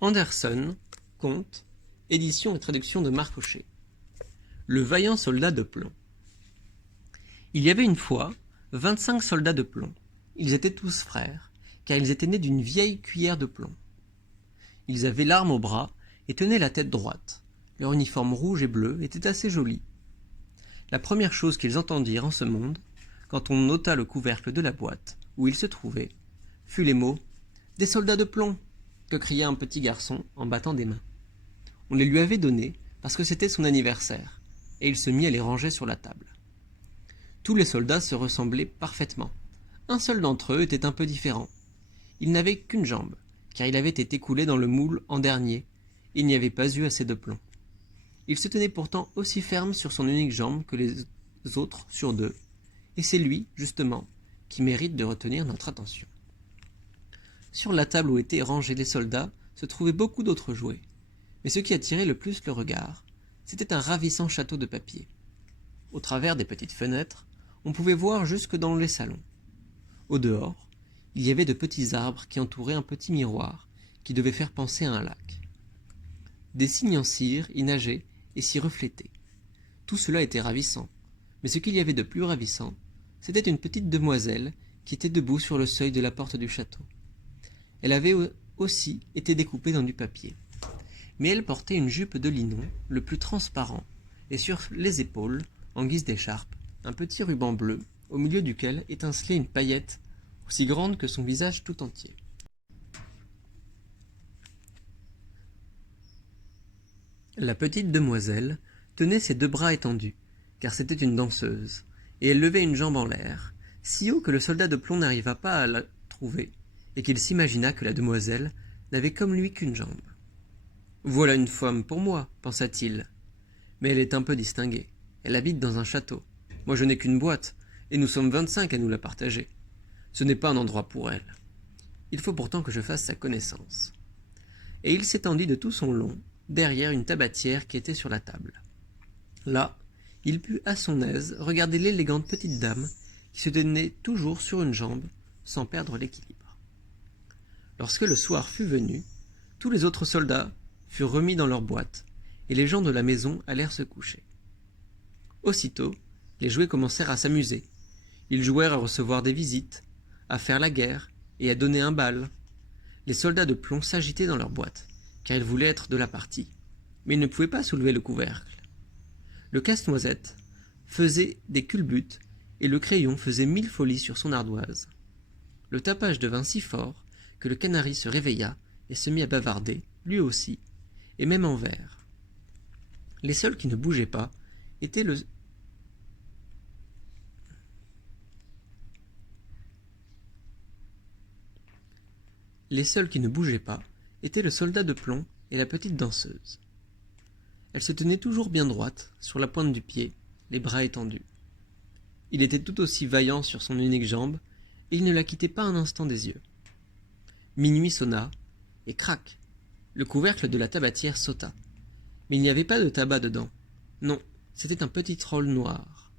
Anderson, conte, édition et traduction de Marc Hocher. Le vaillant soldat de plomb. Il y avait une fois 25 soldats de plomb. Ils étaient tous frères, car ils étaient nés d'une vieille cuillère de plomb. Ils avaient l'arme au bras et tenaient la tête droite. Leur uniforme rouge et bleu était assez joli. La première chose qu'ils entendirent en ce monde, quand on ôta le couvercle de la boîte où ils se trouvaient, fut les mots « Des soldats de plomb !» que cria un petit garçon en battant des mains. On les lui avait donnés parce que c'était son anniversaire, et il se mit à les ranger sur la table. Tous les soldats se ressemblaient parfaitement. Un seul d'entre eux était un peu différent. Il n'avait qu'une jambe, car il avait été coulé dans le moule en dernier, et il n'y avait pas eu assez de plomb. Il se tenait pourtant aussi ferme sur son unique jambe que les autres sur deux, et c'est lui, justement, qui mérite de retenir notre attention. Sur la table où étaient rangés les soldats se trouvaient beaucoup d'autres jouets, mais ce qui attirait le plus le regard, c'était un ravissant château de papier. Au travers des petites fenêtres, on pouvait voir jusque dans les salons. Au dehors, il y avait de petits arbres qui entouraient un petit miroir qui devait faire penser à un lac. Des cygnes en cire y nageaient et s'y reflétaient. Tout cela était ravissant, mais ce qu'il y avait de plus ravissant, c'était une petite demoiselle qui était debout sur le seuil de la porte du château. Elle avait aussi été découpée dans du papier. Mais elle portait une jupe de linon, le plus transparent, et sur les épaules, en guise d'écharpe, un petit ruban bleu, au milieu duquel étincelait une paillette aussi grande que son visage tout entier. La petite demoiselle tenait ses deux bras étendus, car c'était une danseuse, et elle levait une jambe en l'air, si haut que le soldat de plomb n'arriva pas à la trouver, et qu'il s'imagina que la demoiselle n'avait comme lui qu'une jambe. « Voilà une femme pour moi, pensa-t-il. Mais elle est un peu distinguée. Elle habite dans un château. Moi je n'ai qu'une boîte, et nous sommes 25 à nous la partager. Ce n'est pas un endroit pour elle. Il faut pourtant que je fasse sa connaissance. » Et il s'étendit de tout son long, derrière une tabatière qui était sur la table. Là, il put à son aise regarder l'élégante petite dame qui se tenait toujours sur une jambe, sans perdre l'équilibre. Lorsque le soir fut venu, tous les autres soldats furent remis dans leur boîte, et les gens de la maison allèrent se coucher. Aussitôt, les jouets commencèrent à s'amuser. Ils jouèrent à recevoir des visites, à faire la guerre et à donner un bal. Les soldats de plomb s'agitaient dans leur boîte, car ils voulaient être de la partie, mais ils ne pouvaient pas soulever le couvercle. Le casse-noisette faisait des culbutes, et le crayon faisait 1000 folies sur son ardoise. Le tapage devint si fort que le canari se réveilla et se mit à bavarder, lui aussi, et même en vers. Les seuls qui ne bougeaient pas étaient le soldat de plomb et la petite danseuse. Elle se tenait toujours bien droite, sur la pointe du pied, les bras étendus. Il était tout aussi vaillant sur son unique jambe, et il ne la quittait pas un instant des yeux. Minuit sonna, et crac, le couvercle de la tabatière sauta. Mais il n'y avait pas de tabac dedans. Non, c'était un petit troll noir.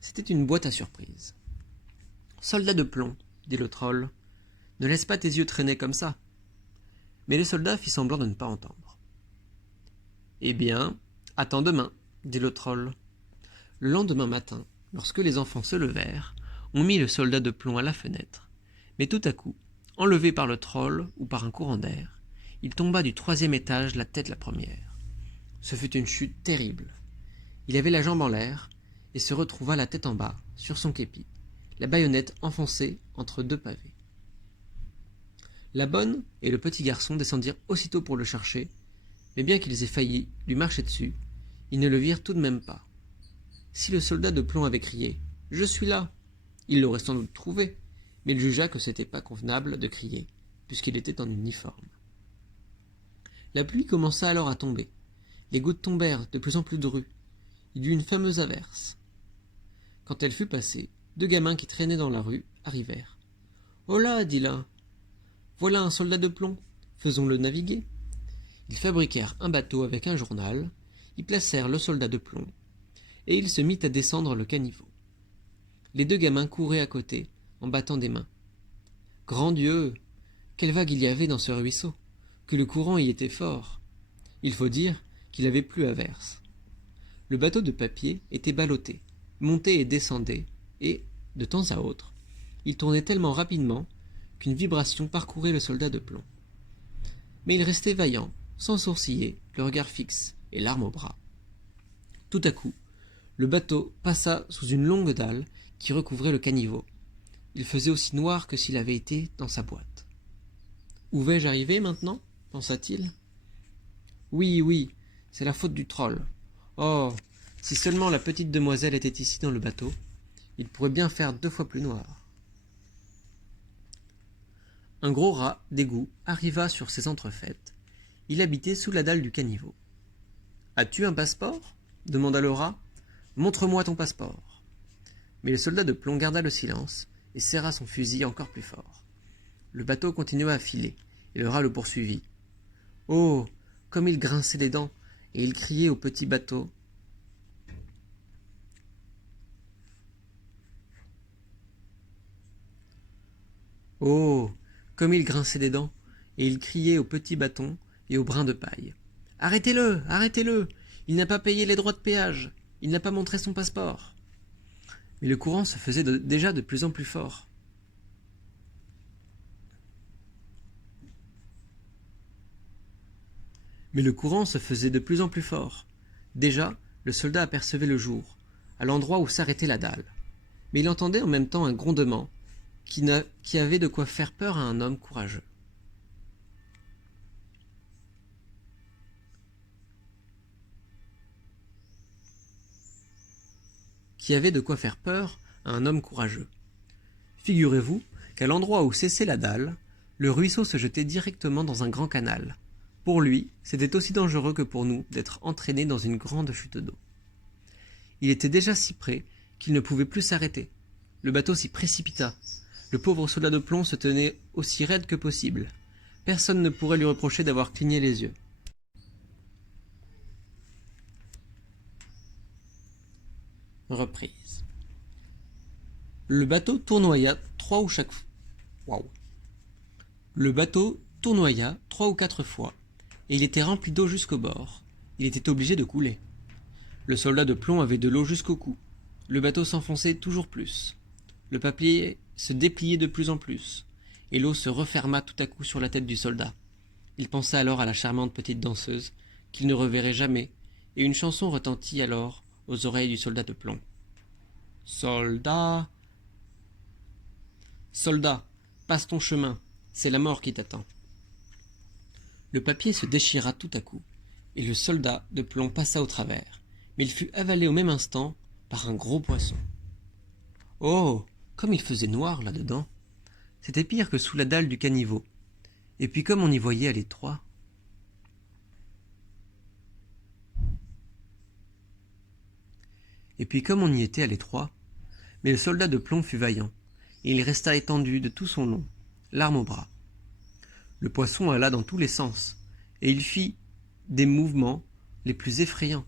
C'était une boîte à surprise. « Soldat de plomb, dit le troll, ne laisse pas tes yeux traîner comme ça. » Mais le soldat fit semblant de ne pas entendre. « Eh bien, attends demain, dit le troll. » Le lendemain matin, lorsque les enfants se levèrent, on mit le soldat de plomb à la fenêtre, mais tout à coup, enlevé par le troll ou par un courant d'air, il tomba du 3e étage, la tête la première. Ce fut une chute terrible. Il avait la jambe en l'air et se retrouva la tête en bas, sur son képi, la baïonnette enfoncée entre deux pavés. La bonne et le petit garçon descendirent aussitôt pour le chercher, mais bien qu'ils aient failli lui marcher dessus, ils ne le virent tout de même pas. Si le soldat de plomb avait crié « Je suis là !» il l'aurait sans doute trouvé, mais il jugea que c'était pas convenable de crier, puisqu'il était en uniforme. La pluie commença alors à tomber. Les gouttes tombèrent de plus en plus drues. Il y eut une fameuse averse. Quand elle fut passée, 2 gamins qui traînaient dans la rue arrivèrent. « Oh là !» dit l'un. « Voilà un soldat de plomb. Faisons-le naviguer. » Ils fabriquèrent un bateau avec un journal, y placèrent le soldat de plomb, et il se mit à descendre le caniveau. Les 2 gamins couraient à côté, en battant des mains. « Grand Dieu ! Quelle vague il y avait dans ce ruisseau ! que le courant y était fort. Il faut dire qu'il avait plu à verse. Le bateau de papier était ballotté, montait et descendait, et, de temps à autre, il tournait tellement rapidement qu'une vibration parcourait le soldat de plomb. Mais il restait vaillant, sans sourciller, le regard fixe et l'arme au bras. Tout à coup, le bateau passa sous une longue dalle qui recouvrait le caniveau. Il faisait aussi noir que s'il avait été dans sa boîte. « Où vais-je arriver maintenant ?» pensa-t-il. « Oui, oui, c'est la faute du troll. Oh, si seulement la petite demoiselle était ici dans le bateau, il pourrait bien faire 2 fois plus noir. » Un gros rat d'égout arriva sur ces entrefaites. Il habitait sous la dalle du caniveau. « As-tu un passeport ?» demanda le rat. « Montre-moi ton passeport. » Mais le soldat de plomb garda le silence et serra son fusil encore plus fort. Le bateau continua à filer, et le rat le poursuivit. Oh, comme il grinçait des dents, et il criait au petit bateau. Oh, comme il grinçait des dents, et il criait au petit bâton et au brin de paille. Arrêtez-le, arrêtez-le, il n'a pas payé les droits de péage, il n'a pas montré son passeport. Mais le courant se faisait déjà de plus en plus fort. Déjà, le soldat apercevait le jour, à l'endroit où s'arrêtait la dalle. Mais il entendait en même temps un grondement qui avait de quoi faire peur à un homme courageux. Figurez-vous qu'à l'endroit où cessait la dalle, le ruisseau se jetait directement dans un grand canal. Pour lui, c'était aussi dangereux que pour nous d'être entraînés dans une grande chute d'eau. Il était déjà si près qu'il ne pouvait plus s'arrêter. Le bateau s'y précipita. Le pauvre soldat de plomb se tenait aussi raide que possible. Personne ne pourrait lui reprocher d'avoir cligné les yeux. Reprise. Le bateau tournoya 3 ou 4 fois, et il était rempli d'eau jusqu'au bord. Il était obligé de couler. Le soldat de plomb avait de l'eau jusqu'au cou. Le bateau s'enfonçait toujours plus. Le papier se dépliait de plus en plus, et l'eau se referma tout à coup sur la tête du soldat. Il pensa alors à la charmante petite danseuse, qu'il ne reverrait jamais, et une chanson retentit alors aux oreilles du soldat de plomb. « Soldat, soldat, passe ton chemin, c'est la mort qui t'attend. » Le papier se déchira tout à coup, et le soldat de plomb passa au travers, mais il fut avalé au même instant par un gros poisson. Oh, comme il faisait noir là-dedans! C'était pire que sous la dalle du caniveau. Et puis comme on y voyait à l'étroit. Mais le soldat de plomb fut vaillant, et il resta étendu de tout son long, l'arme au bras. Le poisson alla dans tous les sens, et il fit des mouvements les plus effrayants.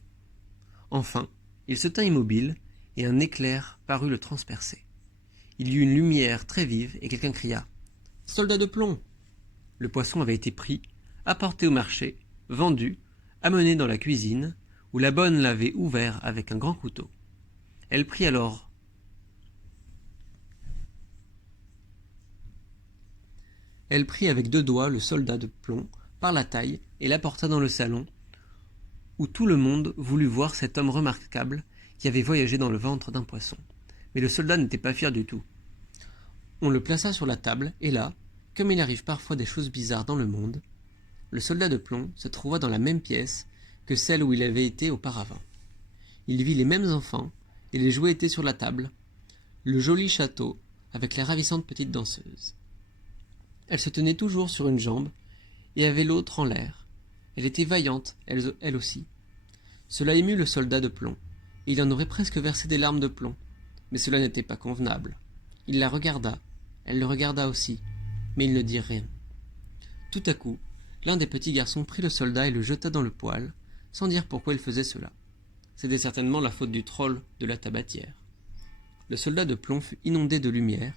Enfin, il se tint immobile, et un éclair parut le transpercer. Il y eut une lumière très vive, et quelqu'un cria « Soldat de plomb !» Le poisson avait été pris, apporté au marché, vendu, amené dans la cuisine, où la bonne l'avait ouvert avec un grand couteau. Elle prit avec 2 doigts le soldat de plomb par la taille et l'apporta dans le salon, où tout le monde voulut voir cet homme remarquable qui avait voyagé dans le ventre d'un poisson. Mais le soldat n'était pas fier du tout. On le plaça sur la table, et là, comme il arrive parfois des choses bizarres dans le monde, le soldat de plomb se trouva dans la même pièce que celle où il avait été auparavant. Il vit les mêmes enfants, et les jouets étaient sur la table, le joli château avec la ravissante petite danseuse. Elle se tenait toujours sur une jambe, et avait l'autre en l'air. Elle était vaillante, elle aussi. Cela émut le soldat de plomb, et il en aurait presque versé des larmes de plomb, mais cela n'était pas convenable. Il la regarda, elle le regarda aussi, mais ils ne dirent rien. Tout à coup, l'un des petits garçons prit le soldat et le jeta dans le poêle, sans dire pourquoi il faisait cela. C'était certainement la faute du troll de la tabatière. Le soldat de plomb fut inondé de lumière,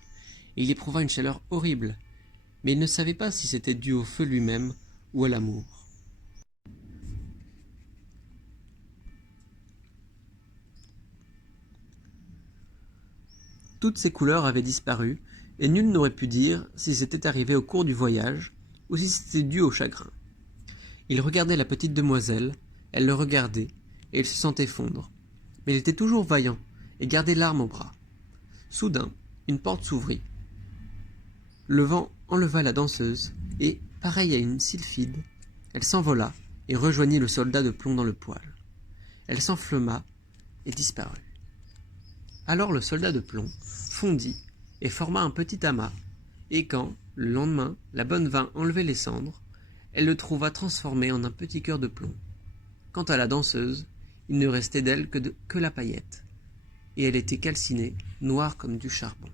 et il éprouva une chaleur horrible, mais il ne savait pas si c'était dû au feu lui-même ou à l'amour. Toutes ces couleurs avaient disparu, et nul n'aurait pu dire si c'était arrivé au cours du voyage, ou si c'était dû au chagrin. Il regardait la petite demoiselle, elle le regardait, et il se sentait fondre. Mais il était toujours vaillant, et gardait l'arme au bras. Soudain, une porte s'ouvrit. Le vent enleva la danseuse, et, pareille à une sylphide, elle s'envola et rejoignit le soldat de plomb dans le poêle. Elle s'enflamma et disparut. Alors le soldat de plomb fondit et forma un petit amas, et quand, le lendemain, la bonne vint enlever les cendres, elle le trouva transformé en un petit cœur de plomb. Quant à la danseuse, il ne restait d'elle que la paillette, et elle était calcinée, noire comme du charbon.